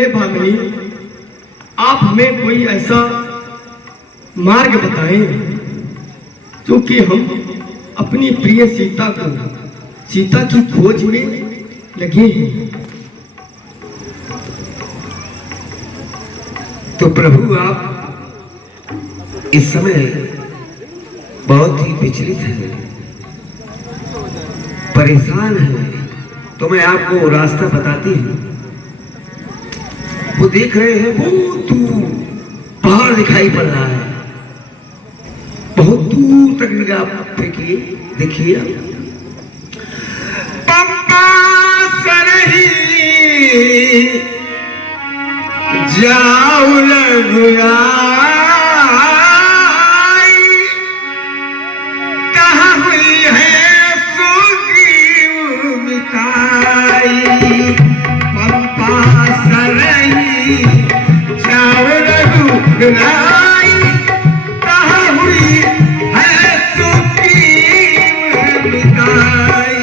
हे भामिनी, आप हमें कोई ऐसा मार्ग बताएं जो कि हम अपनी प्रिय सीता की खोज में लगे हैं। तो प्रभु, आप इस समय बहुत ही विचलित हैं, परेशान हैं, तो मैं आपको रास्ता बताती हूँ। वो देख रहे हैं, बहुत दूर पहाड़ दिखाई पड़ रहा है, बहुत दूर तक निगाह फेंकिए, देखिए। पंपा सरही जाऊ लगुआ, कहाँ हुई है सुग्रीव मिताई। पंपा सरही जाऊ लगुआ, कहाँ हुई है सुग्रीव मिताई।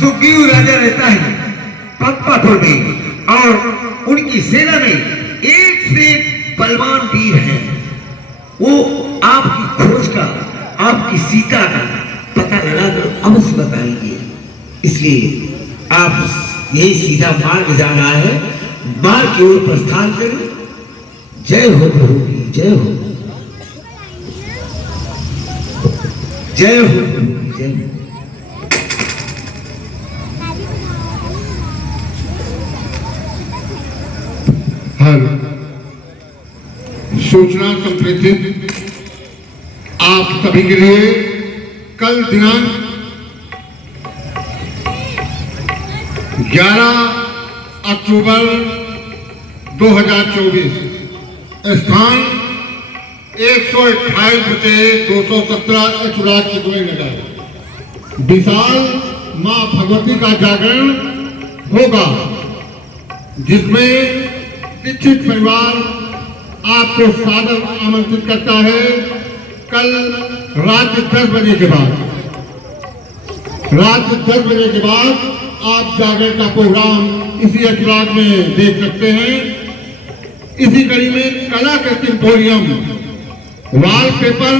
सुग्रीव राजा रहता है पंपापुर में, और उनकी सेना में एक से बलवान वीर हैं। वो आपकी खोज का, आपकी सीता का पता लगाकर अवश्य बताएंगे। इसलिए आप यही सीधा मार्ग जा रहा है, मार्ग की ओर प्रस्थान करें। जय हो प्रभु की, जय हो, जय हो प्रभु की, जय हो। सूचना संप्रेषित आप सभी के लिए कल दिनांक 11 अक्टूबर 2024, स्थान 128 बटे 217 एचुराज चितौनी नगर, विशाल मां भगवती का जागरण होगा, जिसमें दीक्षित परिवार आपको सादर आमंत्रित करता है। कल रात 10 बजे के बाद, आप जागरण का प्रोग्राम इसी अखबार में देख सकते हैं। इसी कड़ी में कला के सिम्पोजियम, वॉलपेपर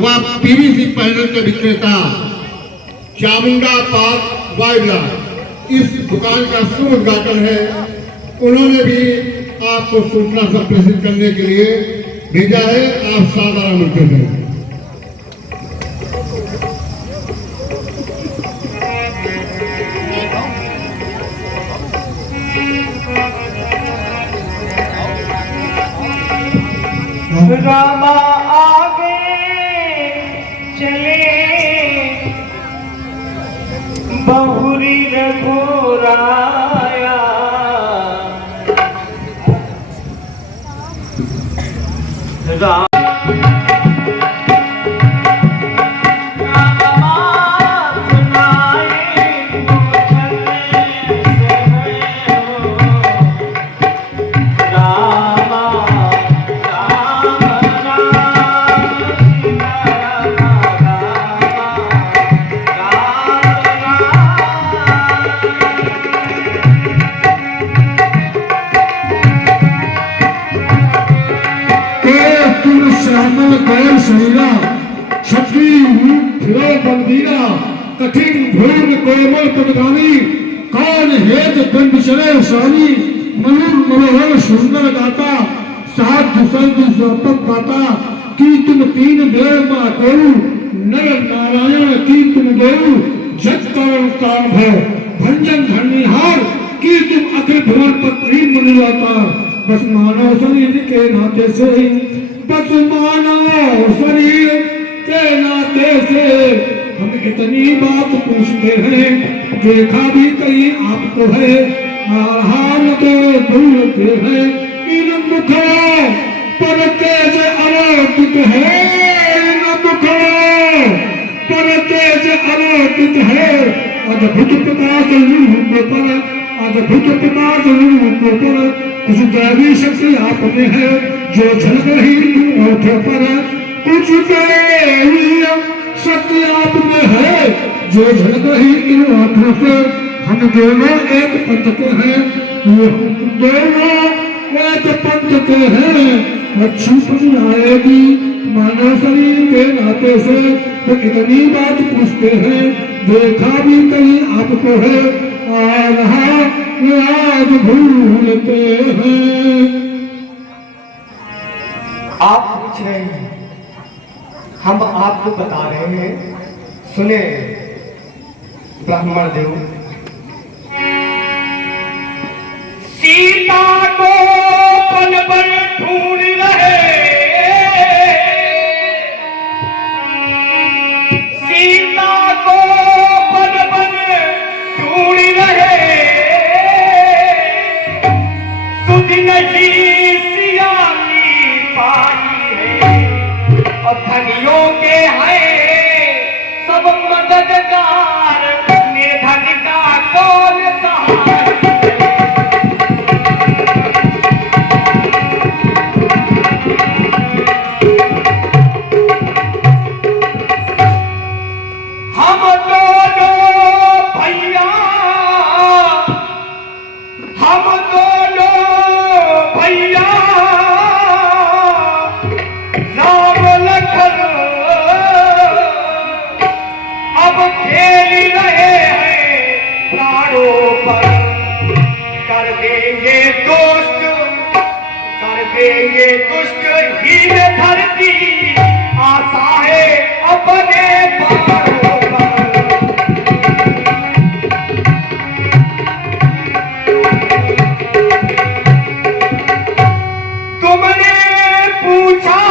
व पीवीसी पैनल के विक्रेता चामुंडा पार्क वाइला इस दुकान का शुभ उद्घाटन है। उन्होंने भी आपको सूचना संप्रेषित करने के लिए भेजा है। आप सादर आमंत्रित हैं। रामा आगे चले, बहुरी रघुराया, राम शरीरा क्षत्रि फिरो बंदीरा, कठिन भूम कोमल पदगामी, कौन हेत दंड चले शानी, मनुर मनोहर सुंदर गाता, सात संत स्वपक गाता, की तुम तीन देव मा करू, नर नारायण की तुम देव, जग कारण काम है भंजन धरनीहार, की तुम अखिल भुवन पत्री मनुवाता। बस मानव शरीर के नाते से, बस मानव शरीर के नाते से हम इतनी बात पूछते हैं, देखा भी कहीं आपको है, हाल तो भूलते हैं। इन मुखों पर तेज अरोपित है, इन मुखों पर तेज अरोपित है, अद्भुत प्रकाश रूप पर, अद्भुत प्रकाश रूप पर कुछ दैवी शक्ति आप में है, जो झलक रही ओठों पर कुछ देवी शक्ति आप में है, जो झलक रही इन ओठों से हम दोनों एक पंथ के हैं, ये हम दोनों एक पंथ के हैं। अच्छी समझ आएगी मानव शरीर के नाते से तो इतनी बात पूछते हैं, देखा भी कहीं आपको है, आ रहा आज भूलते हैं। आप पूछ रहे हैं, हम आपको बता रहे हैं, सुने ब्राह्मण देव। सीता को पल पल ढूंढ रहे, सीता को पल पल ढूंढ रहे, सुध नहीं सिया की पाई है, और धनियों के हैं सब मददगार, निर्धन का कौन सहारा। हम दोनों भैया, हम दोनों भैया, राम लखन अब खेल रहे हैं प्राणों पर, कर देंगे दुष्ट, कर देंगे दुष्ट हीन धरती, आशा है अपने पारों पर। तुमने पूछा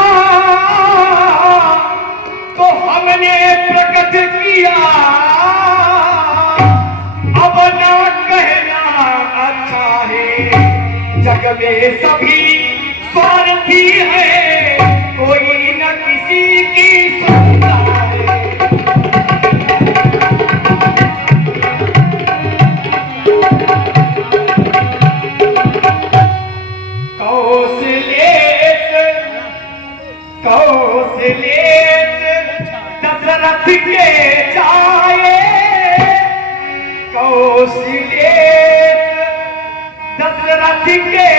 तो हमने प्रकट किया, अब ना कहना अच्छा है, जग में सभी स्वार्थी है, कोई न किसी की सुनता है। कौशलेश दशरथ के जाए, कौशलेश दशरथ के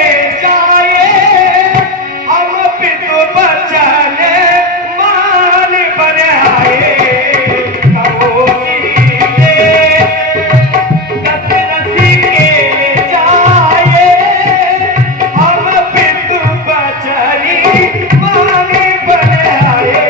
जाए, हम पितु बचन मान बनाए। दशरथ के जाए, हम पितु बचन मान बनाए।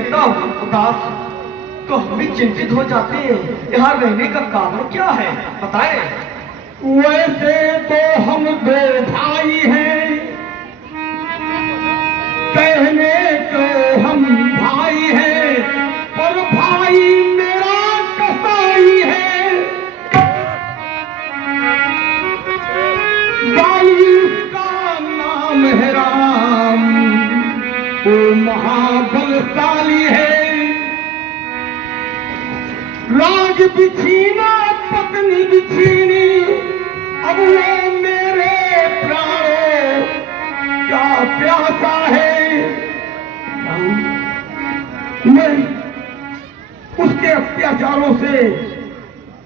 देखता हूँ उदास तो हम भी चिंतित हो जाते हैं। यहाँ रहने का कारण क्या है बताए। वैसे तो हम दो भाई हैं, कहने को हम भाई हैं, पर भाई मेरा कसाई है। भाई उसका नाम है राम, वो महाबलशाली है। राज बिछीना पत्नी बिछीनी, अब वो मेरे प्राणों क्या प्यासा है। मैं उसके अत्याचारों से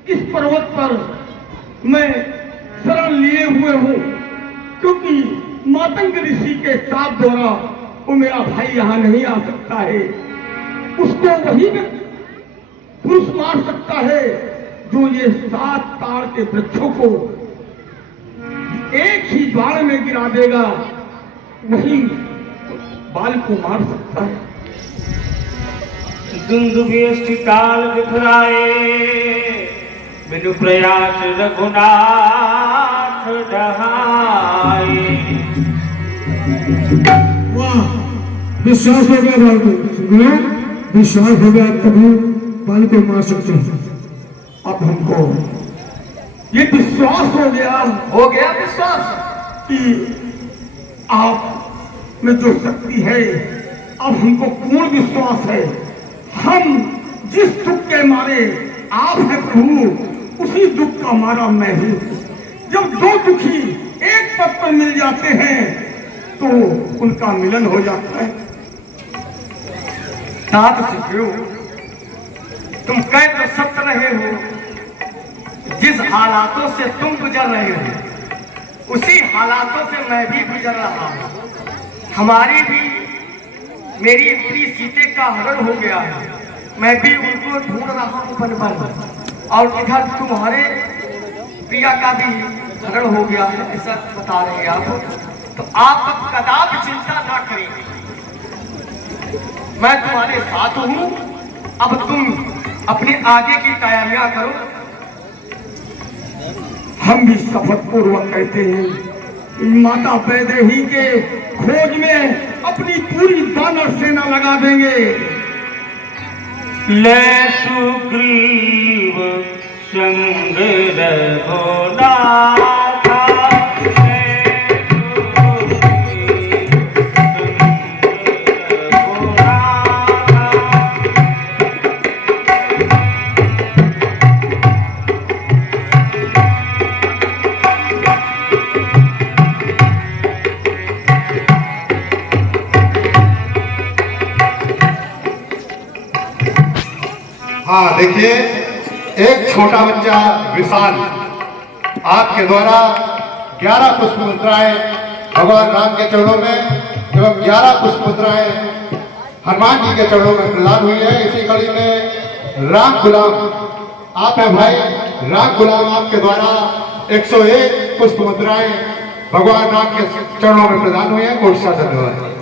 इस पर्वत पर मैं शरण लिए हुए हूँ, क्योंकि मातंग ऋषि के साथ द्वारा वो मेरा भाई यहाँ नहीं आ सकता है। उसको वही पुरुष मार सकता है जो ये 7 ताड़ के वृक्षों को एक ही बाण में गिरा देगा, वही बाल को मार सकता है। दुंदुभि काल बिखराए, बिनु प्रयास रघुनाथ डहाए। वाह, विश्वास हो गया बाल को, सुनो, विश्वास हो गया तभी बाल को मार सकते हैं। अब हमको ये विश्वास हो गया विश्वास कि आप में जो शक्ति है, अब हमको पूर्ण विश्वास है। हम जिस दुख के मारे आप हैं प्रभु, उसी दुख का मारा मैं हूं। जब दो दुखी एक पद पर मिल जाते हैं तो उनका मिलन हो जाता है। तात सुखियो, तुम कह तो सत्य रहे हो। जिस हालातों से तुम गुजर रहे हो उसी हालातों से मैं भी गुजर रहा हूँ। हमारी भी मेरी स्त्री सीते का हरण हो गया है, मैं भी उनको ढूंढ रहा हूँ बन बन, और इधर तुम्हारे प्रिया का भी हरण हो गया है, ऐसा बता रहे हैं आप। तो आप अब कदापि चिंता ना करें, मैं तुम्हारे साथ हूँ। अब तुम अपने आगे की तैयारियां करो। हम भी शपथ पूर्वक कहते हैं, माता वैदेही के खोज में अपनी पूरी दानव सेना लगा देंगे। ले सुग्रीव संग रघुनाथा, हाँ देखिए, एक छोटा बच्चा विशाल आपके द्वारा 11 पुष्प मुद्राएं भगवान राम के चरणों में एवं 11 पुष्प मुद्राएं हनुमान जी के चरणों में प्रदान हुई है। इसी कड़ी में राम गुलाम आप है भाई, राम गुलाम आपके द्वारा 101 पुष्प मुद्राएं भगवान राम के चरणों में प्रदान हुई है। कोटि सा धन्यवाद।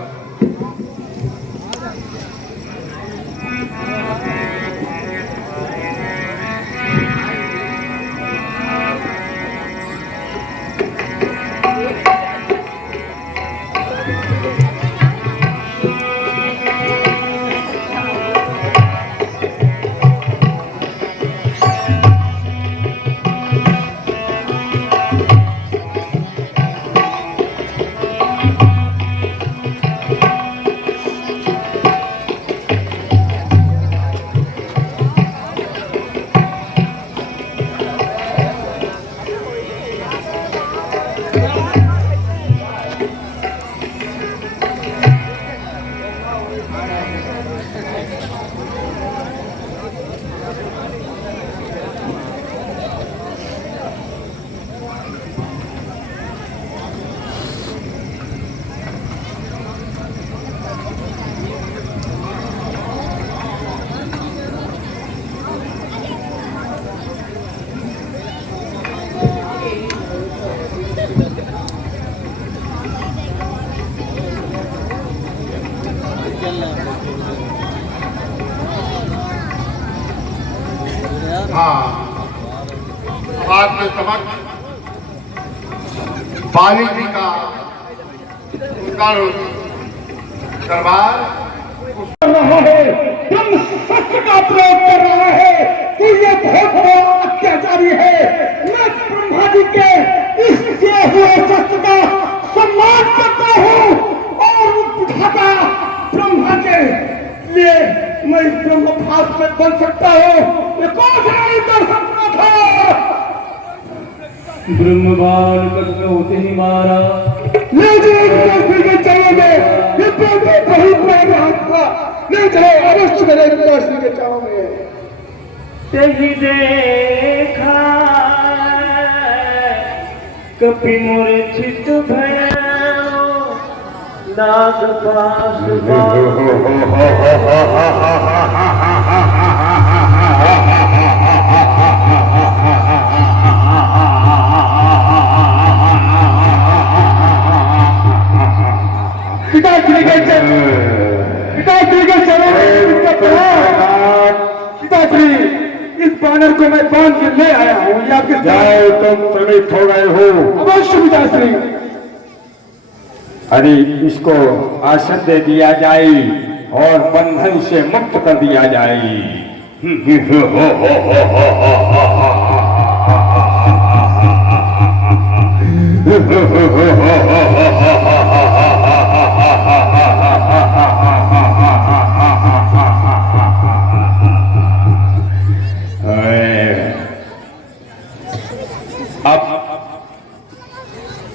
हाँ, आपके समक्ष बाली जी का उनका दरबार रहा है, तुम सत्य का प्रयोग कर रहा है, तू ये बहुत बड़ा अत्याचारी है। मैं ब्रह्मा जी के इस दिए हुए सत्य का सम्मान करता हूँ और उठाता ब्रह्मा के लिए मैं इस ब्रह्म भास में बन सकता हूँ। ये कौन सा इधर सपना था? ब्रह्मवान कसम होते ही मारा। ले जाओ चलोगे, ये बहुत बड़ा हाथ था। ले जाओ, अवश्य मेरे दर्शन के चाहोगे। तेहि देखा कपि मूर्छित भयो नाग पास पिताश्री के पिताश्री, इस बानर को मैं बांध के ले आया हूँ। ये आपके जाओ, तुम प्रमित हो गए हो। अवश्य पिताश्री। अरे इसको आसन दे दिया जाए और बंधन से मुक्त कर दिया जाए। अब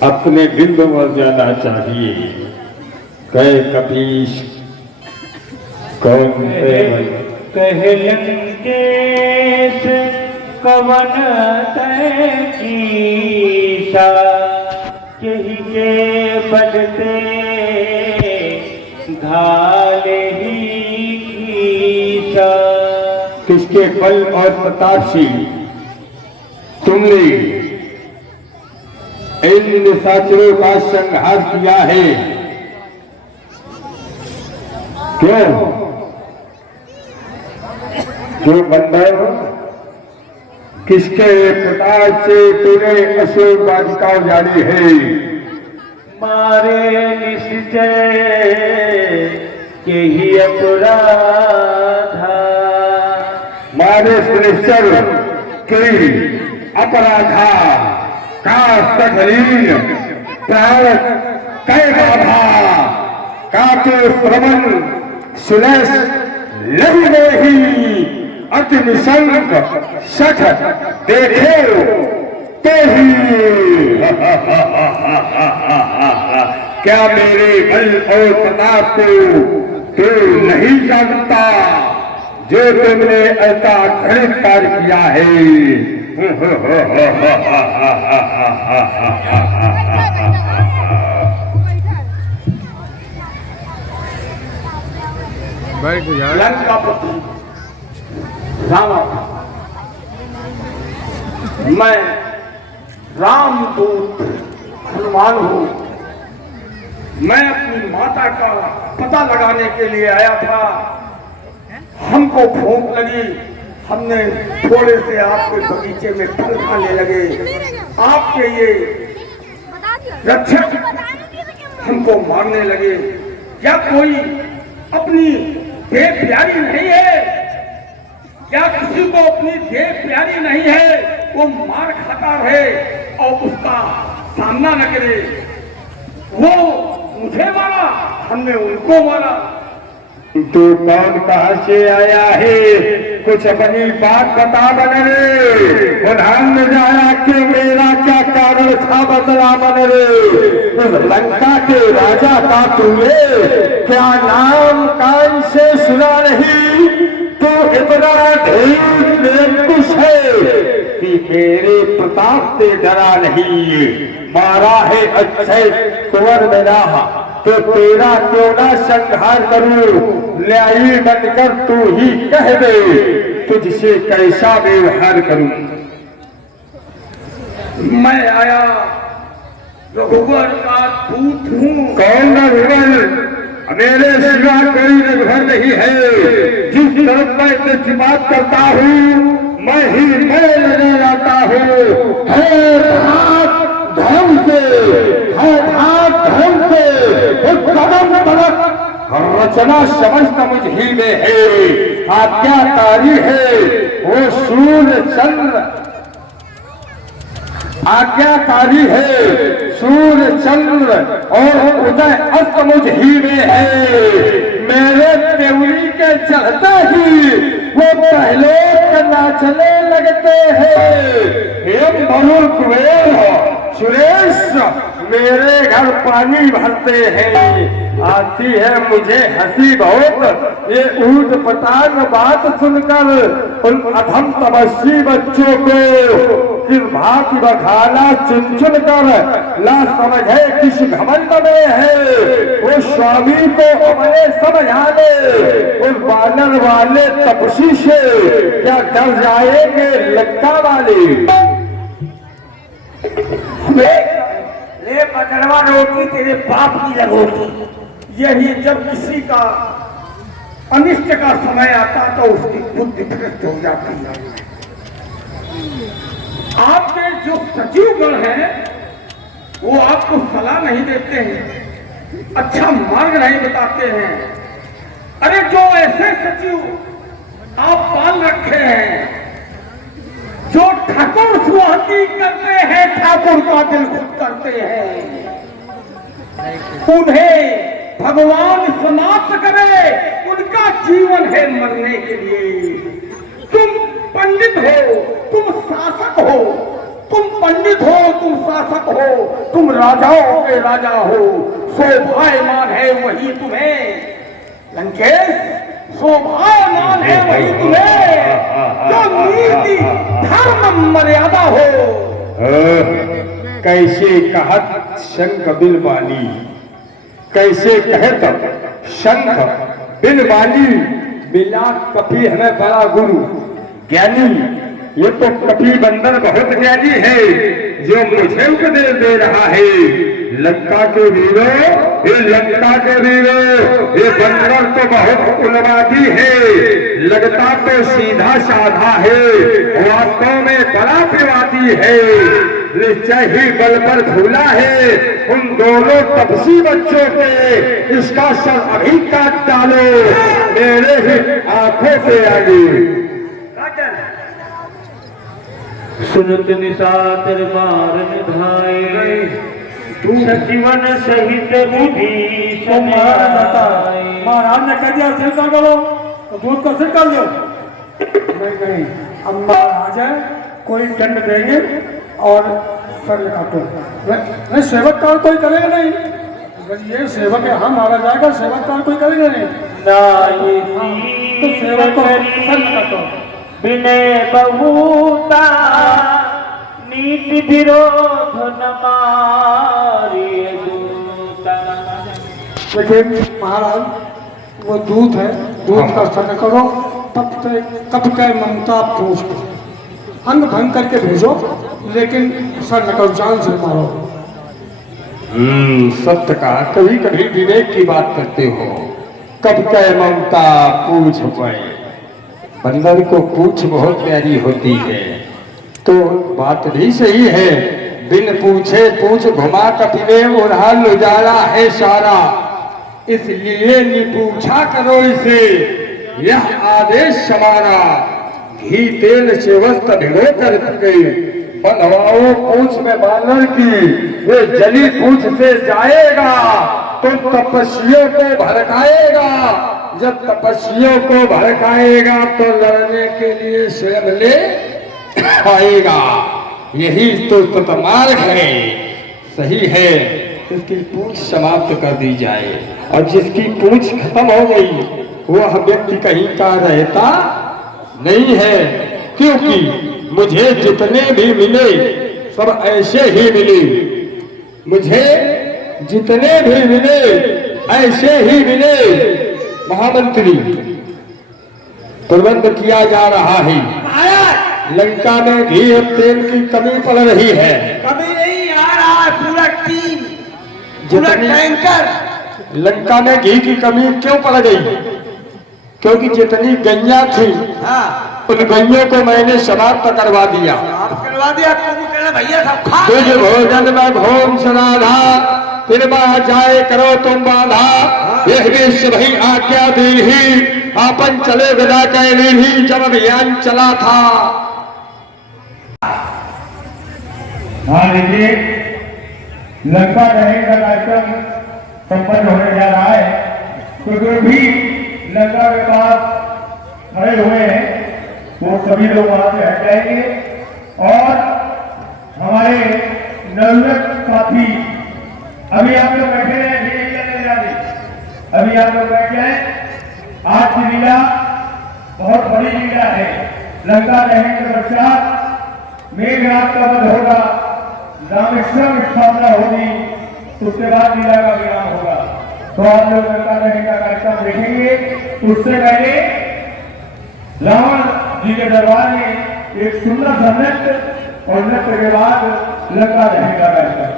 अपने बिंदु पर जाना चाहिए। कहे कपीश कौन कहे लंकेश कवन तय कीसा यही के बदते धाले ही कीसा। किसके बल और प्रताप से तुमने इन निशाचरों का संहार किया है? क्यों बंदर, किसके प्रताप से तूने असुर बालिका जानी है? मारे निश्चय के ही अपराधा। मारे सुनिश्चर के अपराधा का सघरीन प्राण कै बाधा का तो श्रवण सुलेश लही में ही अति निशंक सठ देखे ते ही। क्या मेरे बल और प्रताप को तू नहीं जानता जो तुमने ऐसा घृणित कार्य किया है? लंकापति रावण, मैं रामदूत हनुमान हूँ। मैं अपनी माता का पता लगाने के लिए आया था। हमको भूख लगी, हमने थोड़े से आपके बगीचे में फल खाने लगे। आपके ये रक्षक हमको मारने लगे। क्या कोई अपनी देह प्यारी नहीं है? क्या किसी को अपनी देह प्यारी नहीं है? वो मार खाता रहे और उसका सामना न करे। वो मुझे मारा, हमने उनको मारा। तू कौन कहाँ से आया है? कुछ अपनी बात बता बने रे। उन्हान में जाया कि मेरा क्या कारण था, बदला बने रे। लंका के राजा का तुमने क्या नाम कान से सुना नहीं? तो इतना ढेर निरंकुश है कि मेरे प्रताप से डरा नहीं। मारा है अक्षय कुंवर मेरा, तो तेरा क्यों ना संहार करूं? न्यायी बनकर तू ही कह दे तुझसे कैसा व्यवहार करूं? मैं आया रघुवर का दूत हूँ। कौन रघुवर? मेरे सिवा कोई रघुवर नहीं है। जिस तरफ मैं तुझसे बात करता हूँ मैं ही मैं लगे जाता हूँ। है घाट धर्म से, है घाट धर्म से, एक कदम तलक रचना समझता मुझ ही में है। आज्ञाकारी है वो सूर्य चंद्र, आज्ञाकारी है सूर्य चंद्र और उदय अस्त मुझ ही में है। मेरे देवरी के चढ़ते ही वो पहले नाचने लगते हैं। हे मरुल कुबेर सुरेश, मेरे घर पानी भरते हैं। आती है मुझे हंसी बहुत ये ऊट पटांग बात सुनकर उन अधम तपस्वी बच्चों को किस भांति बखाना चुन चुन कर ला समझे किस घमंड में है। वो स्वामी को अपने समझाने उस बानर वाले तपस्वी से क्या डर जाएंगे लंका वाले। ले बदलवा रोटी तेरे बाप की लगोगी। यही जब किसी का अनिष्ट का समय आता तो उसकी बुद्धि भ्रष्ट हो जाती है। आपके जो सचिवगण हैं वो आपको सलाह नहीं देते हैं, अच्छा मार्ग नहीं बताते हैं। अरे जो ऐसे सचिव आप पाल रखे हैं जो ठाकुर सुहाती करते हैं, ठाकुर का दिल खुद करते हैं, उन्हें भगवान समाप्त करे। उनका जीवन है मरने के लिए। तुम पंडित हो, तुम शासक हो, तुम पंडित हो, तुम शासक हो, तुम राजाओं के राजा हो। शोभायमान है वही तुम्हें लंकेश, शोभायमान है वही तुम्हें जो नीति धर्म मर्यादा हो। कैसे कहत शंख बिल बाली, कैसे कहत शंख बिल बाली, बिना कपि हमें बड़ा गुरु ज्ञानी। ये तो कपि बंदर बहुत ज्ञानी है जो मुझे उपदेश दे रहा है। लंका के वीरों, ये लंका के वीरों, ये बंदर तो बहुत उन्मादी है, लगता तो सीधा साधा है, वास्तव में बड़ा विवादी है। निश्चय ही बल पर झूला है उन दोनों तपसी बच्चों के। इसका सर अभी काट डालो मेरे ही आंखों से आगे। सुनत निशाचर मार निधाए, सजीवन सहित विभीषण आए। महाराज ने कह दिया सिर कर दो तो दूध का सिर कर लो। नहीं, अब महाराज है कोई दंड देंगे और सर काटो। नहीं, सेवक कार कोई करेगा नहीं। ये सेवक है, हाँ मारा जाएगा, सेवक कार कोई करेगा नहीं। तो सेवक को सर काटो। विनय बहुता नीति विरोध न मारिए दूता। लेकिन महाराज वो दूध है, दूध का सर करो, तब तक ममता पूछ अंग भंग करके भेजो, लेकिन सर न करो, जान से मारो। सत्य का कभी कभी विवेक की बात करते हो। कब कह ममता पूछ पाए, बंदर को पूछ बहुत प्यारी होती है। तो बात भी सही है, बिन पूछे पूछ घुमा कपिले उड़ा उजाला है सारा। इसलिए निपूछा करो इसे, यह आदेश हमारा। घी तेल से वस्त्र भिगो कर गई, बनवाओ पूछ में बानर की, वे जली पूछ से जाएगा तो तपस्वियों को भड़काएगा। जब तपस्वियों को भड़काएगा तो लड़ने के लिए स्वयं ले आएगा। यही तो सतमार्ग है, सही है। इसकी पूछ समाप्त कर दी जाए, और जिसकी पूछ खत्म हो गई वह व्यक्ति कहीं का रहता नहीं है। क्योंकि मुझे जितने भी मिले सब ऐसे ही मिले, मुझे जितने भी मिले ऐसे ही मिले। महामंत्री, प्रबंध किया जा रहा है, लंका में घी और तेल की कमी पड़ रही है। कभी नहीं आ रहा है, पूरा टीम, पूरा टैंकर। लंका में घी की कमी क्यों पड़ गई? क्योंकि जितनी गैया थी हाँ उन गैयों को मैंने समाप्त करवा दिया। आप करवा दिया भैया सब खा तुझ भोजन में भोम सनाधा, फिर जाए करो तुम बाधा। यह विश्व भई आज्ञा दी ही, आपन चले विदा कैली ही, जब अभियान चला था। मान लीजिए लंका दहन का कार्यक्रम संपन्न होने जा रहा है। तो जो भी लंका के पास खड़े हुए हैं वो सभी लोग वहां से हट जाएंगे और हमारे नवयुवक साथी, अभी आप लोग बैठे हैं, अभी आप लोग बैठ जाए। आज की लीला बहुत बड़ी लीला है। लंका दहन के पश्चात मेघनाथ का वध होगा, रामेश्वरम स्थापना होगी, उसके बाद लीला का विराम होगा। तो आप लोग लंका दहन का कार्यक्रम देखेंगे। उससे पहले रावण जी के दरबार में एक सुंदर सा नृत्य और नृत्य के बाद लंका दहन का कार्यक्रम।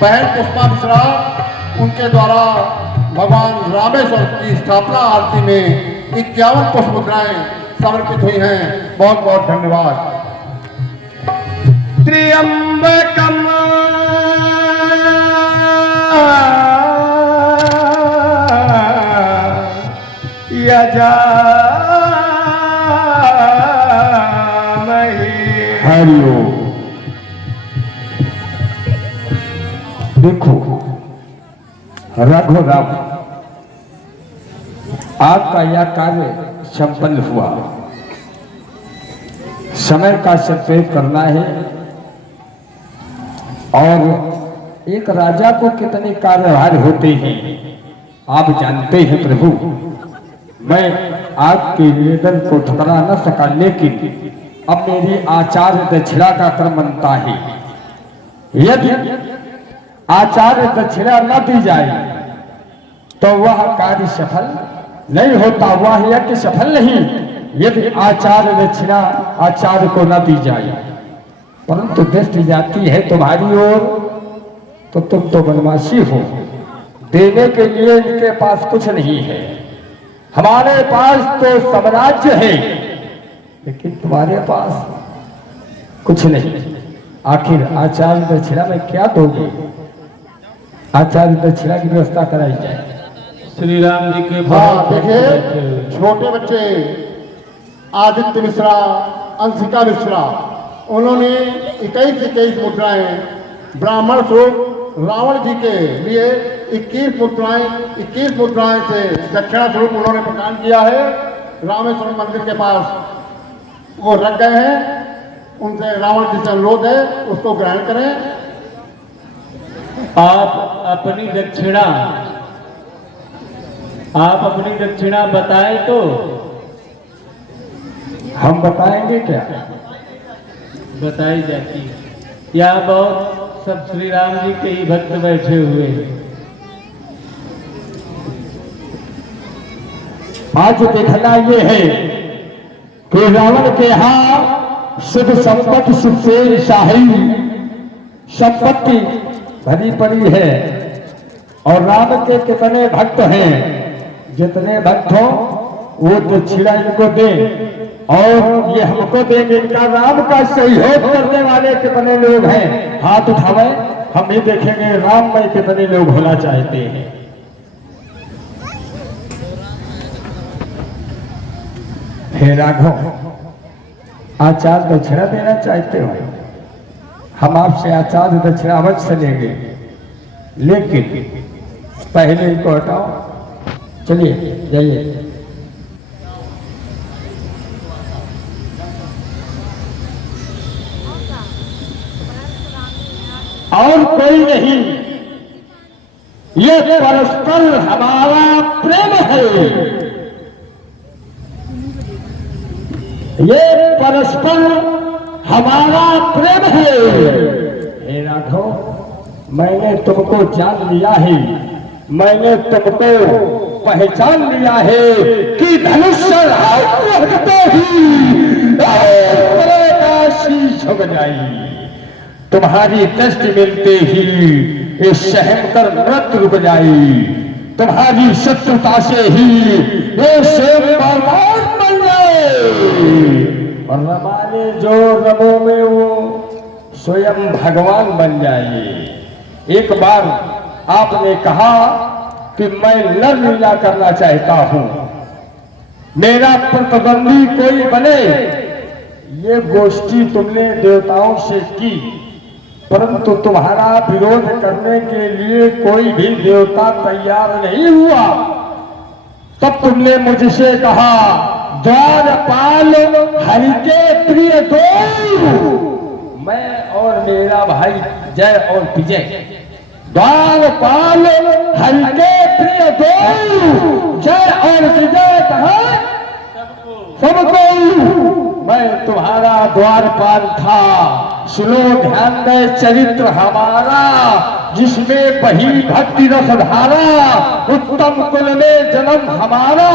बहन पुष्पा मिश्रा उनके द्वारा भगवान रामेश्वर की स्थापना आरती में 51 पुष्प मुद्राएं समर्पित हुई हैं। बहुत बहुत धन्यवाद। त्र्यंबकम हरिओम। देखो रघुराम, आपका यह कार्य संपन्न हुआ। समय का सदुपयोग करना है और एक राजा को कितने कार्यभार होते हैं आप जानते हैं प्रभु। मैं आपके निवेदन को ठुकरा न सका, लेकिन अब मेरी आचार्य दक्षिणा का क्रम बनता है। यदि आचार्य दक्षिणा न दी जाए तो वह कार्य सफल नहीं होता, वह यज्ञ सफल नहीं यदि आचार्य दक्षिणा आचार्य को न दी जाए। परंतु दृष्टि जाती है तुम्हारी ओर तो तुम तो बनवासी हो, देने के लिए इनके पास कुछ नहीं है। हमारे पास तो साम्राज्य है लेकिन तुम्हारे पास कुछ नहीं। आखिर आचार्य दक्षिणा में क्या दोगे? आचार्य दक्षिणा की व्यवस्था कराई जाए। श्री राम जी के हाँ देखिए, छोटे बच्चे आदित्य मिश्रा, अंशिका मिश्रा, उन्होंने 21 मुद्राएं ब्राह्मण स्वरूप रावण जी के लिए 21 मुद्राएं से दक्षिणा स्वरूप उन्होंने प्रदान किया है। रामेश्वर मंदिर के पास वो रख गए हैं। उनसे रावण जी से अनुरोध है उसको ग्रहण करें। आप अपनी दक्षिणा बताएं तो हम बताएंगे क्या? बताई जाती है। यहाँ बहुत सब श्री राम जी के ही भक्त बैठे हुए हैं। आज देखना ये है कि रावण के यहाँ शुभ संपत्ति, सुख से शाही संपत्ति भरी पड़ी है और राम के कितने भक्त हैं। जितने भक्त हो वो दक्षिणा इनको दे और ये हमको देंगे। इनका राम का सहयोग करने वाले कितने लोग हैं? हाथ उठावे, हम भी देखेंगे राम में कितने लोग होना चाहते हैं। हे राघव, आचार्य दक्षिणा देना चाहते हो? हम आपसे आचार्य दक्षिणा अवश्य लेंगे, लेकिन पहले इनको हटाओ। चलिए जाइए। और कोई नहीं, ये परस्पर हमारा प्रेम है, ये परस्पर हमारा प्रेम है। हे राघव, मैंने तुमको जान लिया है, मैंने तुमको पहचान लिया है कि धनुष्य रखते ही शीश झुक जाई, तुम्हारी दृष्टि मिलते ही ये सहमकर मृत रुक जाई, तुम्हारी शत्रुता से ही ये शेर बर्बाद बन जाए। और हमारे जो रबों में वो स्वयं भगवान बन जाए। एक बार आपने कहा कि मैं नर लीला करना चाहता हूं, मेरा प्रतिद्वंदी कोई बने। ये गोष्ठी तुमने देवताओं से की, परंतु तुम्हारा विरोध करने के लिए कोई भी देवता तैयार नहीं हुआ। तब तुमने मुझसे कहा, द्वारपाल हरि के प्रिय दो, मैं और मेरा भाई जय और विजय। द्वारपाल हरि के प्रिय दो, जय और विजय कहा सबको। मैं तुम्हारा द्वारपाल था। सुनो ध्यान दे चरित्र हमारा, जिसमें बही भक्ति रस धारा, उत्तम कुल में जन्म हमारा,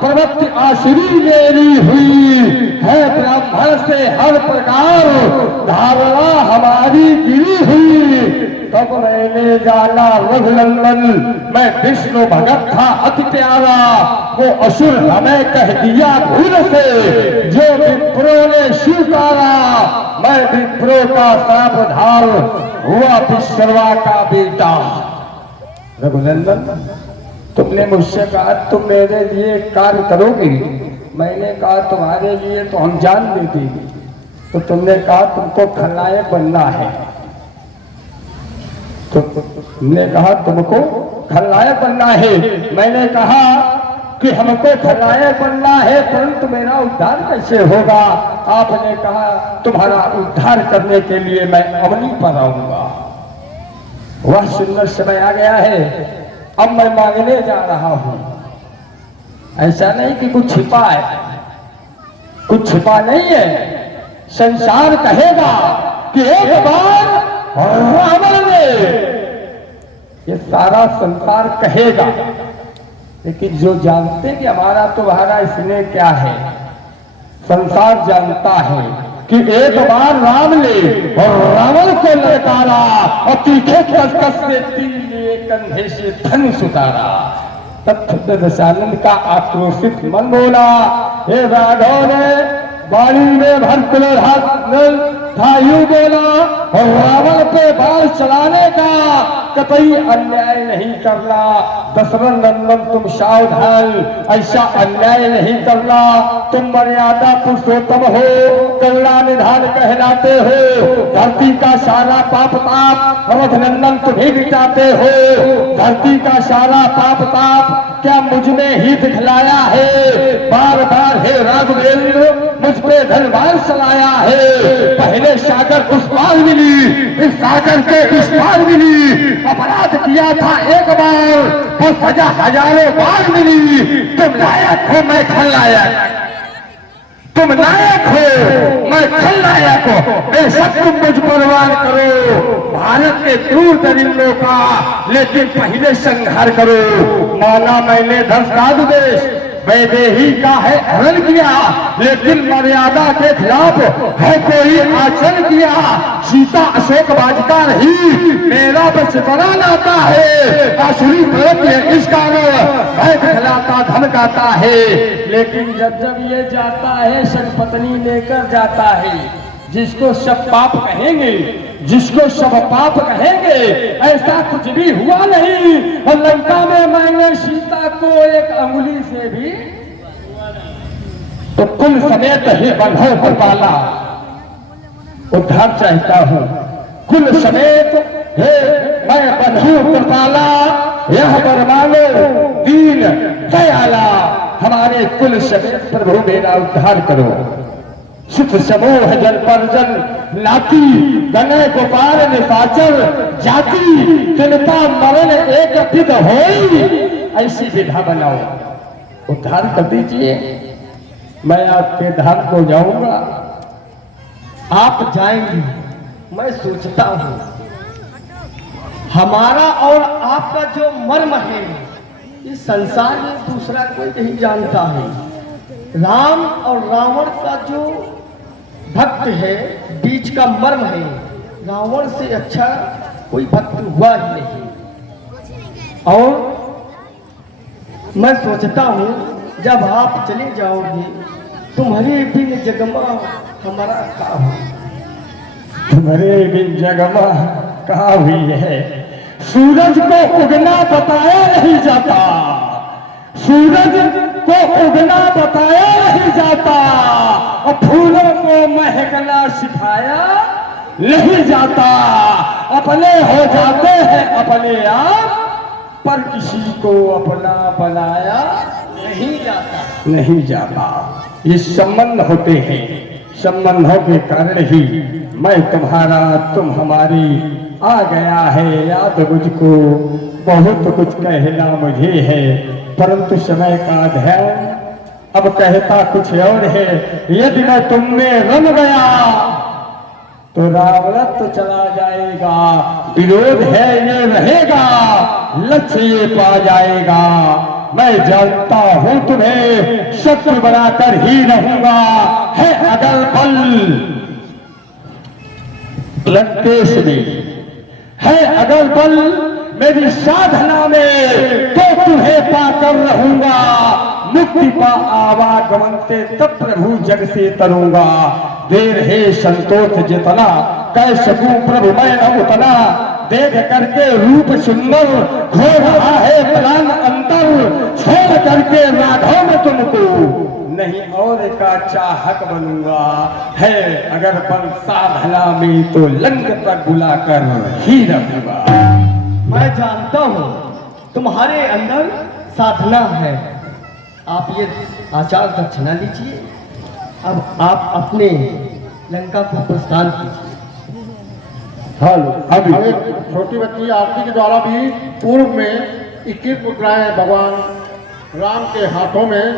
प्रवृत्ति आश्री मेरी हुई है, ब्राह्मण से हर प्रकार धारणा हमारी गिरी हुई। तब मैंने जाना रघुनंदन, मैं विष्णु भगत था अति प्यारा, वो असुर हमें कह दिया भूल से, जो विप्रों ने स्वीकारा, मैं विप्रो का सावधान हुआ विश्रवा का बेटा। रघुनंदन, तुमने मुझसे कहा तुम मेरे लिए कार्य करोगे, मैंने कहा तुम्हारे लिए तो हम जान दे देंगे। तो तुमने कहा तुमको खलनायक बनना है, तो तुमने कहा तुमको खलनायक बनना है। मैंने कहा कि हमको खलनायक बनना है, परंतु मेरा उद्धार कैसे होगा? आपने कहा तुम्हारा उद्धार करने के लिए मैं अवनी पर आऊंगा। वह सुंदर समय आ गया है, अब मैं मांगने जा रहा हूं। ऐसा नहीं कि कुछ छिपा है, कुछ छिपा नहीं है। संसार कहेगा कि एक बार रावण ने, ये सारा संसार कहेगा, लेकिन जो जानते कि हमारा तुम्हारा इसने क्या है, संसार जानता है कि एक बार राम ने और रावण को ललकारा और तीखे कसकस से तीर लिए कंधे से धनुष उतारा। तब दशानंद का आक्रोशित मन बोला, हे राघव ने बाणी में भर हाथ था यूं बोला, और रावण पे बाल चलाने का कतई अन्याय नहीं करना। दशरथ नंदन तुम सावधान, ऐसा अन्याय नहीं करना। तुम मर्यादा पुरुषोत्तम हो, करुणा निधान कहलाते हो। धरती का सारा पाप ताप रघुनंदन तुम्हें मिटाते हो। धरती का सारा पाप ताप क्या मुझ में ही दिखलाया है? बार बार हे राघवेंद्र मुझ पे धनवान चलाया है। पहले सागर उस पार मिली, इस सागर के इस पार मिली। अपराध किया था एक बार, वो सजा हजारों बार मिली। तुम लायक हो, मैं खलनायक। तुम नायक हो, मैं खलनायक हो। ऐसा तुम मुझ पर वार करो भारत के क्रूर दरिंदों का, लेकिन पहले संहार करो। माना मैंने धर्मराज देश वैदेही का है हरण किया, लेकिन मर्यादा के खिलाफ है कोई आचरण किया। सीता अशोक वाटिका नहीं, मेरा बस बड़ा नाता है। आसुरी प्रयत्न इस कारण भय खिलाता धमकाता है। लेकिन जब जब ये जाता है संपत्नी लेकर जाता है, जिसको सब पाप कहेंगे, जिसको सब पाप कहेंगे, ऐसा कुछ भी हुआ नहीं। और लंका में मैंने सीता को एक अंगुली से भी तो कुल समेत ही बंधो पर पाला। उद्धार चाहता हूं कुल समेत, हे मैं बंधु पर पाला। यह बरमानो दीन दयाला, हमारे कुल समेत प्रभु मेरा उद्धार करो। सुख समोह जल पर जल नाती गणय गोपाल निशाचर जाति जनता मरण एक विध होई, ऐसी विधा बनाओ, उद्धार कर दीजिए। मैं आपके धाम को जाऊंगा। आप जाएंगे, मैं सोचता हूँ हमारा और आपका जो मर्म है इस संसार में दूसरा कोई नहीं जानता है। राम और रावण का जो भक्त है, बीच का मर्म है, रावण से अच्छा कोई भक्त हुआ ही नहीं। और मैं सोचता हूँ जब आप चले जाओगे तुम्हारे बिन जगमा हमारा का हो। तुम्हारे बिन जगमा कहा हुई है, सूरज को उगना बताया नहीं जाता, सूरज को उगना बताया नहीं जाता, और फूलों को महकना सिखाया नहीं जाता। अपने हो जाते हैं अपने आप, पर किसी को अपना बनाया नहीं जाता। ये संबंध होते हैं, संबंधों के कारण ही मैं तुम्हारा तुम हमारी आ गया है याद मुझको। बहुत कुछ कहना मुझे है, परंतु समय का ध्यान अब कहता कुछ और है। यदि मैं तुम में रम गया तो रावणत तो चला जाएगा, विरोध है ये रहेगा, लक्ष्य ये पा जाएगा। मैं जानता हूं तुम्हें शत्रु बनाकर ही रहूंगा। है अगल बल लंकेश में, है अगल बल मेरी साधना में, तो तुम्हें पाकर रहूंगा। मुक्ति पा आवागमनते तब प्रभु जग से तरूंगा। देर है संतोष जितना, कह सकूं प्रभु मैं न उतना। देख करके रूप सुंदर, खो रहा है प्राण अंतर। छोड़ करके राघव में तुमको नहीं और का चाहक बनूंगा। है अगर बल साधना में तो लंग तक बुलाकर ही रहूंगा। मैं जानता हूँ तुम्हारे अंदर साधना है। आप ये आचार दक्षिणा लीजिए। अब आप अपने लंका को प्रस्थान कीजिए। अब एक छोटी बच्ची आरती के द्वारा भी पूर्व में 21 मुद्राएं भगवान राम के हाथों में